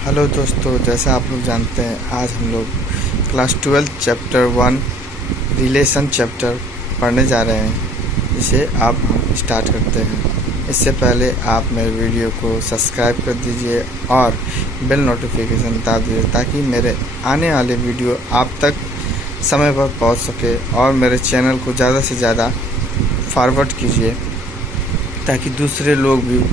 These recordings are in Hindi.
हेलो दोस्तों, जैसा आप लोग जानते हैं आज हम लोग क्लास 12 चैप्टर 1 रिलेशन चैप्टर पढ़ने जा रहे हैं, जिसे आप हम स्टार्ट करते हैं। इससे पहले आप मेरे वीडियो को सब्सक्राइब कर दीजिए और बेल नोटिफिकेशन दबा दीजिए ताकि मेरे आने वाले वीडियो आप तक समय पर पहुंच सके, और मेरे चैनल को ज़्यादा से ज़्यादा फॉरवर्ड कीजिए ताकि दूसरे लोग भी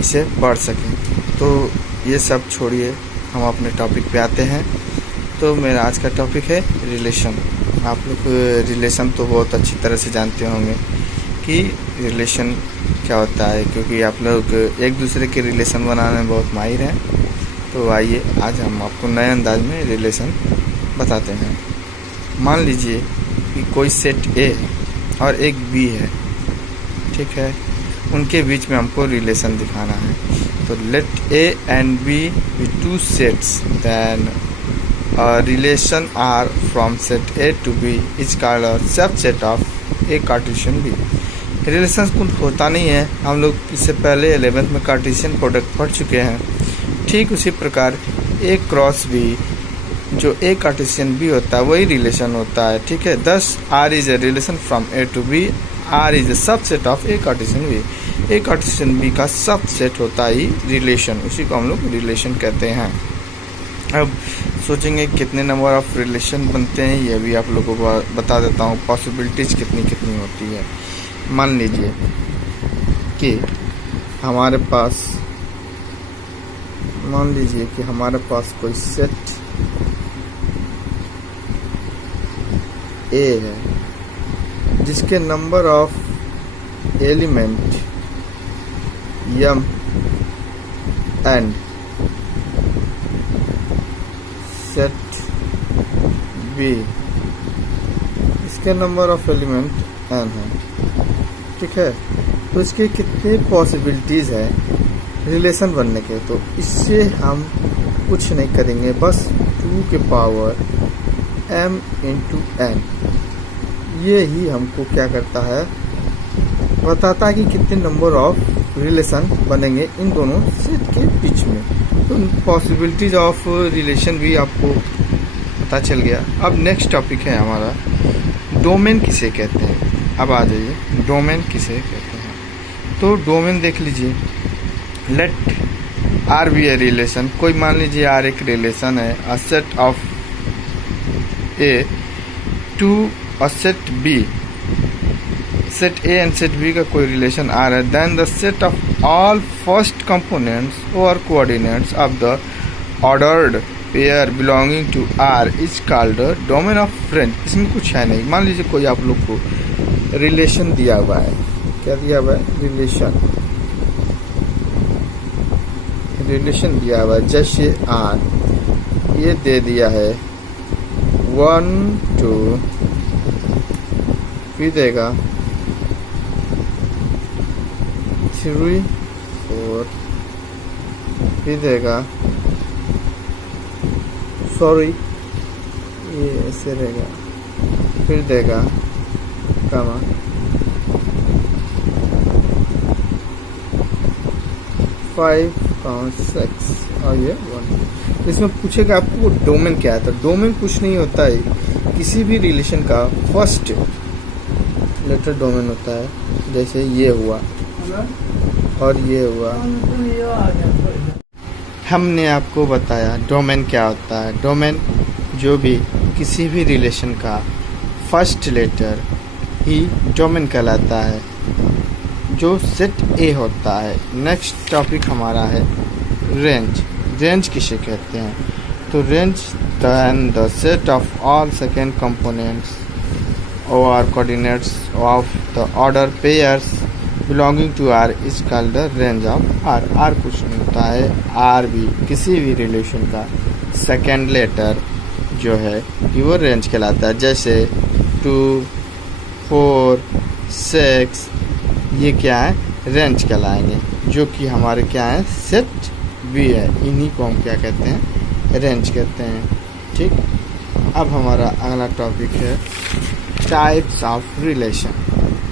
इसे पढ़ सकें। तो ये सब छोड़िए, हम अपने टॉपिक पे आते हैं। तो मेरा आज का टॉपिक है रिलेशन। आप लोग रिलेशन तो बहुत अच्छी तरह से जानते होंगे कि रिलेशन क्या होता है, क्योंकि आप लोग एक दूसरे के रिलेशन बनाने में बहुत माहिर हैं। तो आइए आज हम आपको नए अंदाज में रिलेशन बताते हैं। मान लीजिए कि कोई सेट ए और एक बी है, ठीक है, उनके बीच में हमको रिलेशन दिखाना है। तो let A and B be two sets, then relation R from set A to B is called a subset of A Cartesian B. Relation कुछ होता नहीं है, हम लोग इससे पहले 11th में कार्टेशियन प्रोडक्ट पढ़ चुके हैं। ठीक उसी प्रकार ए क्रॉस बी, जो ए कार्टेशियन बी होता है वही रिलेशन होता है, ठीक है। Thus R is a relation from A to B, R is a subset of A Cartesian B. A Cartesian B का सबसेट होता है रिलेशन, उसी को हम लोग रिलेशन कहते हैं। अब सोचेंगे कितने नंबर ऑफ रिलेशन बनते हैं, ये भी आप लोगों को बता देता हूँ। पॉसिबिलिटीज कितनी कितनी होती है। मान लीजिए कि हमारे पास कोई सेट ए है जिसके number of element m and set B, इसके नंबर ऑफ एलिमेंट n है, ठीक है। तो इसके कितने पॉसिबिलिटीज है रिलेशन बनने के, तो इससे हम कुछ नहीं करेंगे, बस 2 के पावर m इंटू n, ये ही हमको क्या करता है, बताता है कि कितने नंबर ऑफ रिलेशन बनेंगे इन दोनों सेट के बीच में। तो पॉसिबिलिटीज ऑफ रिलेशन भी आपको पता चल गया। अब नेक्स्ट टॉपिक है हमारा डोमेन किसे कहते हैं। अब आ जाइए, डोमेन किसे कहते हैं। तो डोमेन देख लीजिए, let R be a relation. कोई मान लीजिए आर एक रिलेशन है, a set of A to a set B, set A and set B का कोई रिलेशन आर है, then the set of all first components और coordinates of the ordered pair belonging to R is called domain of range. इसमें कुछ है नहीं। मान लीजिए कोई आप लोग को रिलेशन दिया हुआ है, क्या दिया हुआ है, रिलेशन दिया हुआ है, जैसे आर ये दे दिया है 1 2, फिर देगा 3 4, फिर देगा, सॉरी ये ऐसे रहेगा, फिर देगा कमा 5 6 और ये 1। इसमें पूछेगा आपको डोमेन क्या है। तो डोमेन कुछ नहीं होता है, किसी भी रिलेशन का फर्स्ट लेटर डोमेन होता है। जैसे ये हुआ और ये हुआ, हमने आपको बताया डोमेन क्या होता है। डोमेन जो भी किसी भी रिलेशन का फर्स्ट लेटर ही डोमेन कहलाता है, जो सेट ए होता है। नेक्स्ट टॉपिक हमारा है रेंज। रेंज किसे कहते हैं। तो range then the set of all second components और coordinates of the order pairs belonging to R is called the range of R. R कुछ नहीं होता है, आर भी किसी भी रिलेशन का सेकेंड लेटर जो है कि वो रेंज कहलाता है। जैसे 2 4 6, ये क्या है, रेंज कहलाएंगे, जो कि हमारे क्या है, सेट बी है। इन्हीं को हम क्या कहते हैं, रेंज कहते हैं, ठीक। अब हमारा अगला टॉपिक है टाइप्स ऑफ रिलेशन।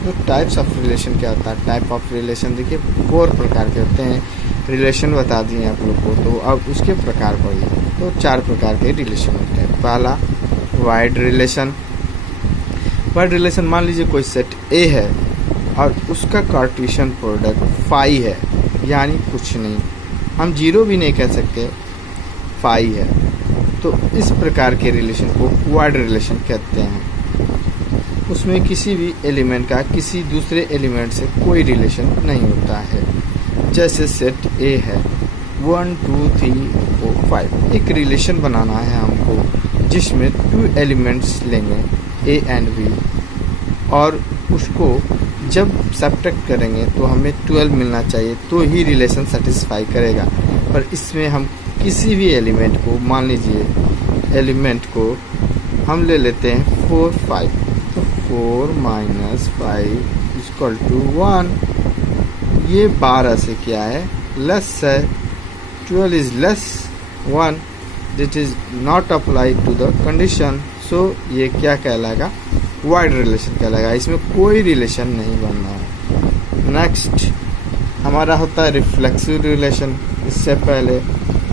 तो टाइप्स ऑफ रिलेशन क्या होता है। टाइप ऑफ रिलेशन देखिए 4 प्रकार के होते हैं। रिलेशन बता दिए आप लोग को, तो अब उसके प्रकार पढ़िए। तो 4 प्रकार के रिलेशन होते हैं। पहला वाइड रिलेशन। वाइड रिलेशन, मान लीजिए कोई सेट ए है और उसका कार्टेशियन प्रोडक्ट फाई है, यानी कुछ नहीं, हम 0 भी नहीं कह सकते, फाई है, तो इस प्रकार के रिलेशन को वाइड रिलेशन कहते हैं। उसमें किसी भी एलिमेंट का किसी दूसरे एलिमेंट से कोई रिलेशन नहीं होता है। जैसे सेट ए है 1 2 3 4 5, एक रिलेशन बनाना है हमको जिसमें 2 एलिमेंट्स लेंगे ए एंड बी, और उसको जब सब्ट्रैक्ट करेंगे तो हमें 12 मिलना चाहिए, तो ही रिलेशन सेटिस्फाई करेगा। पर इसमें हम किसी भी एलिमेंट को, मान लीजिए एलिमेंट को हम ले लेते हैं 4 5, तो 4 - 5 = 1। ये 12 से क्या है, लेस है, 12 is less 1, that is not apply to the condition. So ये क्या कहलाएगा, वाइड रिलेशन कहलाएगा, इसमें कोई रिलेशन नहीं बनना है। नेक्स्ट हमारा होता है रिफ्लेक्सिव रिलेशन। इससे पहले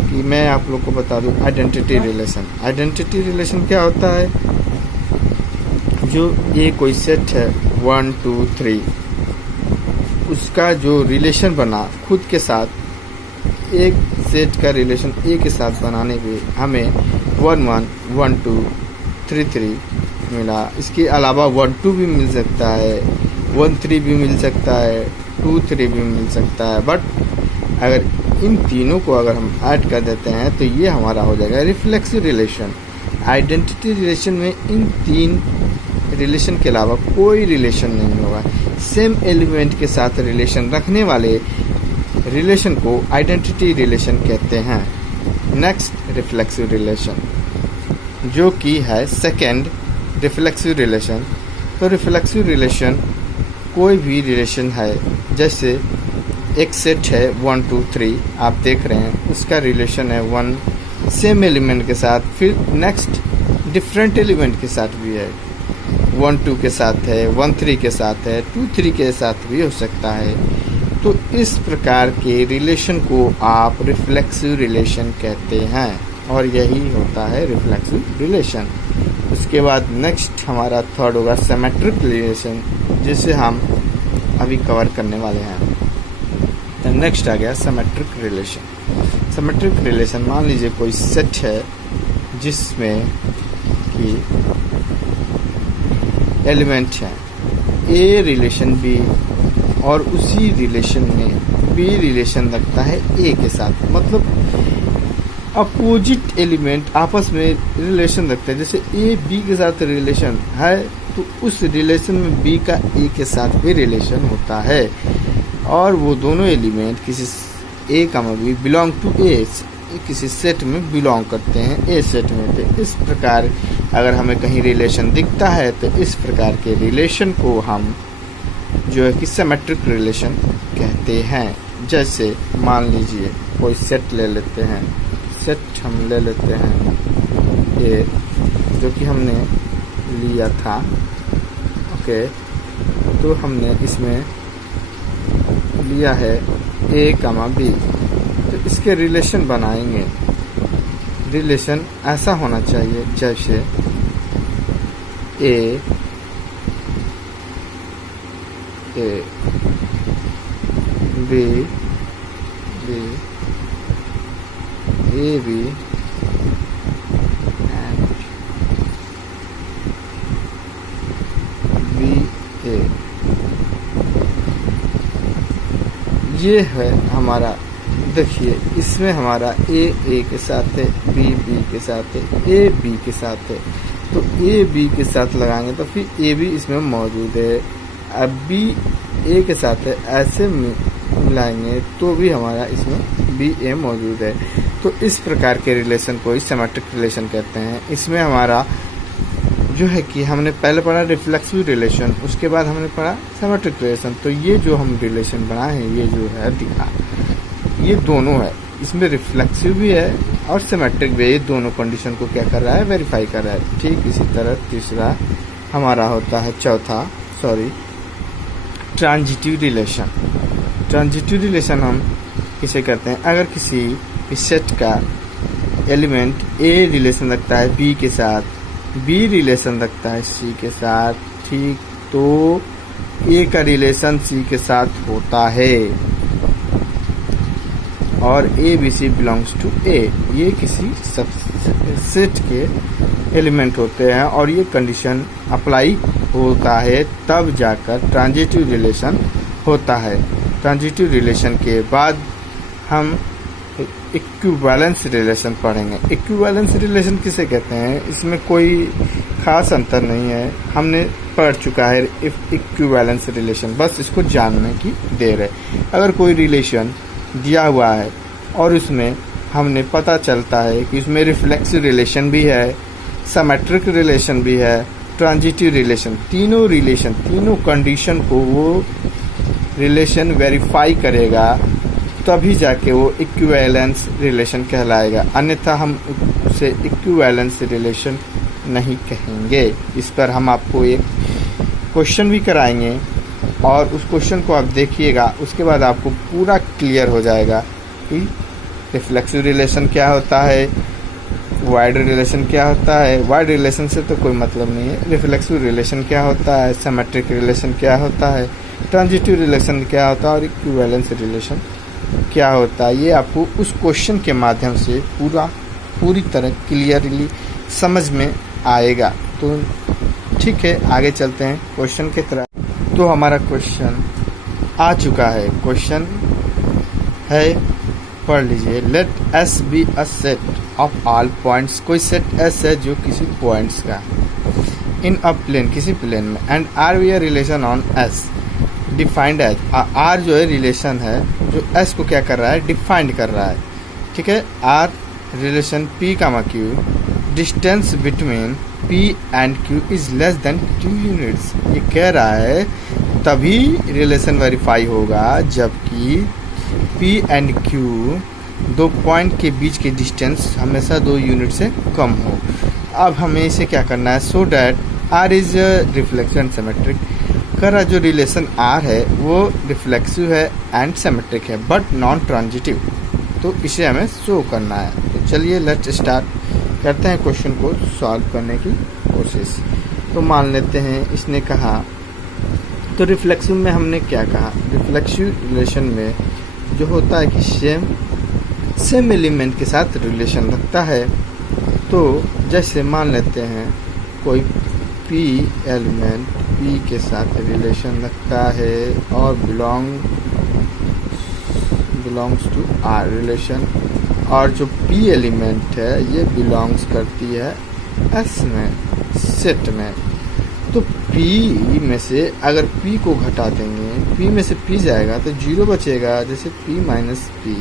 कि मैं आप लोग को बता दूं आइडेंटिटी रिलेशन। आइडेंटिटी रिलेशन क्या होता है, जो ये कोई सेट है 1 2 3, उसका जो रिलेशन बना खुद के साथ, एक सेट का रिलेशन ए के साथ बनाने पे हमें 1 1 1 2 3 3 मिला। इसके अलावा 1 2 भी मिल सकता है, 1 3 भी मिल सकता है, 2 3 भी मिल सकता है। बट अगर इन तीनों को अगर हम ऐड कर देते हैं तो ये हमारा हो जाएगा रिफ्लेक्सिव रिलेशन। आइडेंटिटी रिलेशन में इन 3 रिलेशन के अलावा कोई रिलेशन नहीं होगा। सेम एलिमेंट के साथ रिलेशन रखने वाले रिलेशन को आइडेंटिटी रिलेशन कहते हैं। नेक्स्ट रिफ्लेक्सिव रिलेशन, जो कि है सेकेंड रिफ्लेक्सिव रिलेशन। तो रिफ्लेक्सिव रिलेशन कोई भी रिलेशन है, जैसे एक सेट है 1 2 3 आप देख रहे हैं, उसका रिलेशन है 1 सेम एलिमेंट के साथ, फिर नेक्स्ट डिफरेंट एलिमेंट के साथ भी है, 1 2 के साथ है, 1 3 के साथ है, 2 3 के साथ भी हो सकता है। तो इस प्रकार के रिलेशन को आप रिफ्लेक्सिव रिलेशन कहते हैं, और यही होता है रिफ्लेक्सिव रिलेशन। उसके बाद नेक्स्ट हमारा थर्ड होगा सिमेट्रिक रिलेशन, जिसे हम अभी कवर करने वाले हैं। तो नेक्स्ट आ गया सिमेट्रिक रिलेशन। सिमेट्रिक रिलेशन, मान लीजिए कोई सेट है जिसमें कि एलिमेंट है ए रिलेशन बी, और उसी रिलेशन में बी रिलेशन रखता है ए के साथ, मतलब अपोजिट एलिमेंट आपस में रिलेशन रखते हैं। जैसे ए बी के साथ रिलेशन है, तो उस रिलेशन में बी का ए के साथ भी रिलेशन होता है, और वो दोनों एलिमेंट किसी ए का बी बिलोंग टू ए, किसी सेट में बिलोंग करते हैं ए सेट में। तो इस प्रकार अगर हमें कहीं रिलेशन दिखता है तो इस प्रकार के रिलेशन को हम जो है कि सिमेट्रिक रिलेशन कहते हैं। जैसे मान लीजिए कोई सेट ले लेते हैं, सेट हम ले लेते हैं ए, जो कि हमने लिया था, ओके, तो हमने इसमें लिया है ए कमा बी, तो इसके रिलेशन बनाएंगे। रिलेशन ऐसा होना चाहिए जैसे A B B A B and B A. ये है हमारा, देखिए इसमें हमारा ए के साथ है, बी के साथ है, ए बी के साथ है, तो ए बी के साथ लगाएंगे तो फिर ए भी इसमें मौजूद है। अब बी ए के साथ है, ऐसे मिलाएंगे तो भी हमारा इसमें बी ए मौजूद है। तो इस प्रकार के रिलेशन को सिमेट्रिक रिलेशन कहते हैं। इसमें हमारा जो है कि हमने पहले पढ़ा रिफ्लेक्सिव रिलेशन, उसके बाद हमने पढ़ा सिमेट्रिक रिलेशन। तो ये जो हम रिलेशन बनाए हैं, ये जो है दिखा, ये दोनों है, इसमें रिफ्लेक्सिव भी है और सिमेट्रिक भी है। ये दोनों कंडीशन को क्या कर रहा है, वेरीफाई कर रहा है। ठीक इसी तरह तीसरा हमारा होता है ट्रांजिटिव रिलेशन। ट्रांजिटिव रिलेशन हम किसे कहते हैं? अगर किसी सेट का एलिमेंट ए रिलेशन रखता है बी के साथ, बी रिलेशन रखता है सी के साथ, ठीक, तो ए का रिलेशन सी के साथ होता है और A B C belongs to A, ये किसी सेट के एलिमेंट होते हैं और ये कंडीशन अप्लाई होता है तब जाकर ट्रांजिटिव रिलेशन होता है। ट्रांजिटिव रिलेशन के बाद हम इक्विवेलेंस रिलेशन पढ़ेंगे। इक्विवेलेंस रिलेशन किसे कहते हैं? इसमें कोई खास अंतर नहीं है, हमने पढ़ चुका है इक्विवेलेंस रिलेशन, बस इसको जानने की देर है। अगर कोई रिलेशन दिया हुआ है और उसमें हमने पता चलता है कि उसमें रिफ्लेक्सिव रिलेशन भी है, सिमेट्रिक रिलेशन भी है, ट्रांजिटिव रिलेशन, तीनों कंडीशन को वो रिलेशन वेरीफाई करेगा, तभी जाके वो इक्विवेलेंस रिलेशन कहलाएगा, अन्यथा हम उसे इक्विवेलेंस रिलेशन नहीं कहेंगे। इस पर हम आपको एक क्वेश्चन भी कराएंगे और उस क्वेश्चन को आप देखिएगा, उसके बाद आपको पूरा क्लियर हो जाएगा कि रिफ्लेक्सिव रिलेशन क्या होता है, वाइड रिलेशन क्या होता है, वाइड रिलेशन से तो कोई मतलब नहीं है, रिफ्लेक्सिव रिलेशन क्या होता है, सिमेट्रिक रिलेशन क्या होता है, ट्रांजिटिव रिलेशन क्या होता है और इक्विवेलेंस रिलेशन क्या होता है। ये आपको उस क्वेश्चन के माध्यम से पूरी तरह क्लियरली समझ में आएगा। तो ठीक है, आगे चलते हैं क्वेश्चन की तरफ। तो हमारा क्वेश्चन आ चुका है, क्वेश्चन है, पढ़ लीजिए। Let S be a set of all points, कोई सेट एस है जो किसी पॉइंट्स का इन अ प्लेन, किसी प्लेन में, and R be a relation on S defined as, R जो है रिलेशन है जो एस को क्या कर रहा है, डिफाइंड कर रहा है, ठीक है। R relation P comma Q, distance between P and Q is less than 2 units, ये कह रहा है तभी रिलेशन वेरीफाई होगा जबकि पी एंड क्यू दो पॉइंट के बीच की डिस्टेंस हमेशा 2 यूनिट से कम हो। अब हमें इसे क्या करना है, so that R is reflexive and symmetric, कर रहा जो रिलेशन आर है वो रिफ्लेक्सिव है एंड सिमेट्रिक है बट नॉन ट्रांजिटिव, तो इसे हमें शो करना है। तो चलिए लेट्स स्टार्ट करते हैं क्वेश्चन को सॉल्व करने की कोशिश। तो मान लेते हैं इसने कहा, तो रिफ्लेक्सिव में हमने क्या कहा, रिफ्लेक्सिव रिलेशन में जो होता है कि सेम एलिमेंट के साथ रिलेशन रखता है। तो जैसे मान लेते हैं कोई पी एलिमेंट पी के साथ रिलेशन रखता है और बिलोंग्स टू आर रिलेशन, और जो पी एलिमेंट है ये बिलोंग्स करती है एस में, सेट में। तो पी में से अगर पी को घटा देंगे, पी में से पी जाएगा तो 0 बचेगा, जैसे P minus P,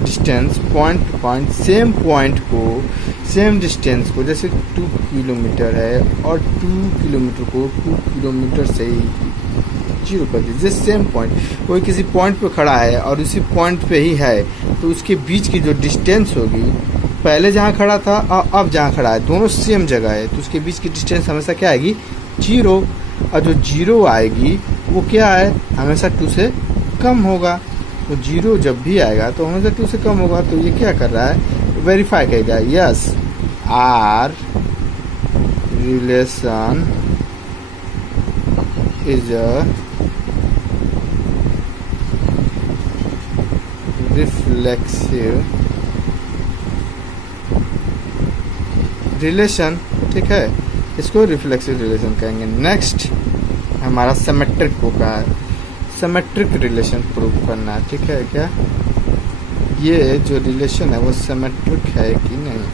distance point two point, same point को, सेम डिस्टेंस को, जैसे 2 किलोमीटर है और 2 किलोमीटर को 2 किलोमीटर से ही 0 कर दीजिए। सेम पॉइंट, कोई किसी पॉइंट पे खड़ा है और उसी पॉइंट पे ही है, तो उसके बीच की जो डिस्टेंस होगी, पहले जहाँ खड़ा था और अब जहाँ खड़ा है, दोनों सेम जगह है, तो उसके बीच की डिस्टेंस हमेशा क्या आएगी, 0, और जो 0 आएगी वो क्या है, हमेशा 2 से कम होगा। तो 0 जब भी आएगा तो हमेशा 2 से कम होगा। तो ये क्या कर रहा है, वेरीफाई करेगा, yes R relation is a reflexive relation, ठीक है, इसको रिफ्लेक्सिव रिलेशन कहेंगे। नेक्स्ट हमारा सिमेट्रिक को कहा है, सिमेट्रिक रिलेशन प्रूव करना है, ठीक है। क्या ये जो रिलेशन है वो सिमेट्रिक है कि नहीं,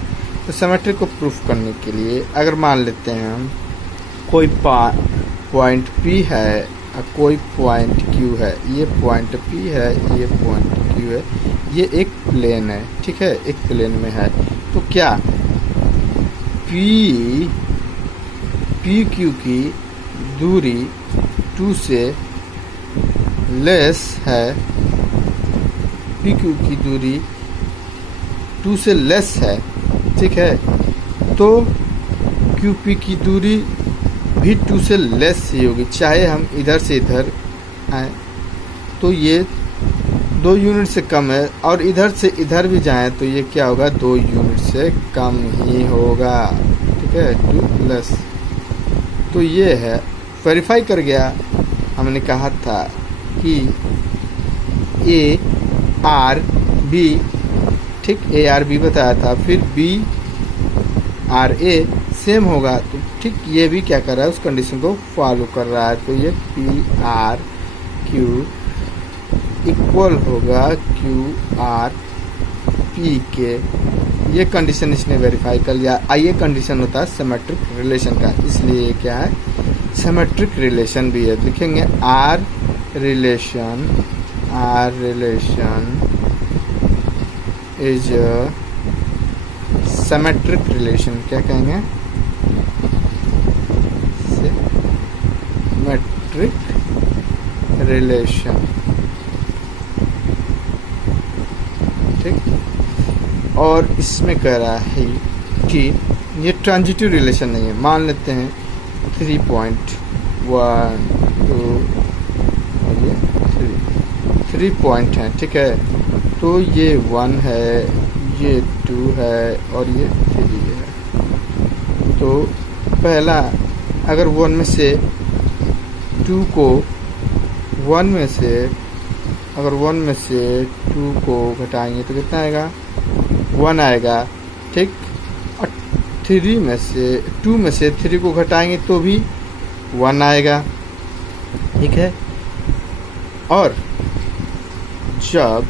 तो सिमेट्रिक को प्रूफ करने के लिए अगर मान लेते हैं हम कोई पॉइंट P है और कोई पॉइंट Q है, ये पॉइंट P है, ये पॉइंट Q है, ये एक प्लेन है, ठीक है, एक प्लेन में है। तो क्या PQ की दूरी 2 से लेस है, PQ की दूरी 2 से लेस है, ठीक है, तो QP की दूरी भी 2 से लेस ही होगी, चाहे हम इधर से इधर आए। तो ये 2 यूनिट से कम है और इधर से इधर भी जाएं तो ये क्या होगा, 2 यूनिट से कम ही होगा। ठीक है, 2 प्लस, तो ये है वेरीफाई कर गया। हमने कहा था कि ए आर बी, ठीक, ए आर बी बताया था, फिर बी आर ए सेम होगा, तो ठीक ये भी क्या कर रहा है, उस कंडीशन को फॉलो कर रहा है। तो ये पी आर क्यू इक्वल होगा क्यू आर पी के, ये कंडीशन इसने वेरीफाई कर लिया। ये कंडीशन होता है सिमेट्रिक रिलेशन का, इसलिए क्या है, सिमेट्रिक रिलेशन भी है। लिखेंगे R relation is symmetric relation, क्या कहेंगे, सिमेट्रिक रिलेशन। ठीक, और इसमें कह रहा है कि ये ट्रांजिटिव रिलेशन नहीं है। मान लेते हैं 3.1 2 ये 3 पॉइंट हैं, ठीक है, तो ये 1 है, ये 2 है और ये 3 है। तो पहला, अगर 1 में से 2 को 1 में से अगर 1 में से 2 को घटाएंगे तो कितना आएगा, 1 आएगा। ठीक, और 3 में से 2 में से 3 को घटाएंगे तो भी 1 आएगा। ठीक है, और जब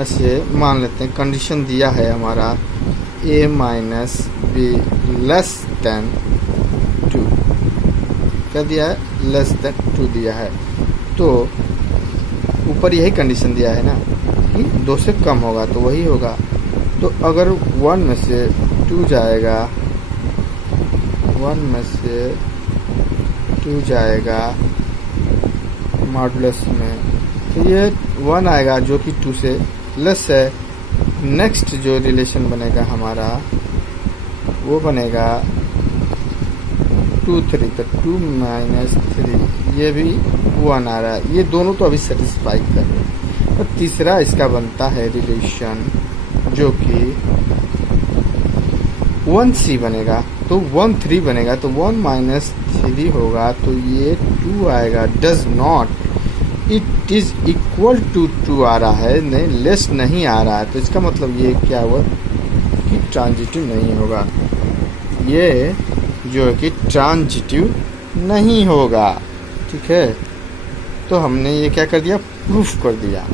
ऐसे मान लेते हैं कंडीशन दिया है हमारा a minus be less than 2, क्या दिया है, लेस देन 2 दिया है, तो ऊपर यही कंडीशन दिया है ना कि 2 से कम होगा तो वही होगा। तो अगर 1 में से 2 जाएगा, 1 में से 2 जाएगा मॉडुलस में, तो ये 1 आएगा जो कि 2 से लेस है। नेक्स्ट जो रिलेशन बनेगा हमारा वो बनेगा 2 3, तो 2 माइनस 3, ये भी 1 आ रहा है। ये दोनों तो अभी सेटिस्फाई कर रहे हैं। और तीसरा इसका बनता है रिलेशन जो कि 1c बनेगा, तो 1 3 बनेगा, तो 1 माइनस 3 होगा, तो ये 2 आएगा। Does not, it is equal to 2 आ रहा है, नहीं लेस नहीं आ रहा है, तो इसका मतलब ये क्या हुआ कि ट्रांजिटिव नहीं होगा, ये जो है कि ट्रांजिटिव नहीं होगा। ठीक है, तो हमने ये क्या कर दिया, प्रूफ कर दिया।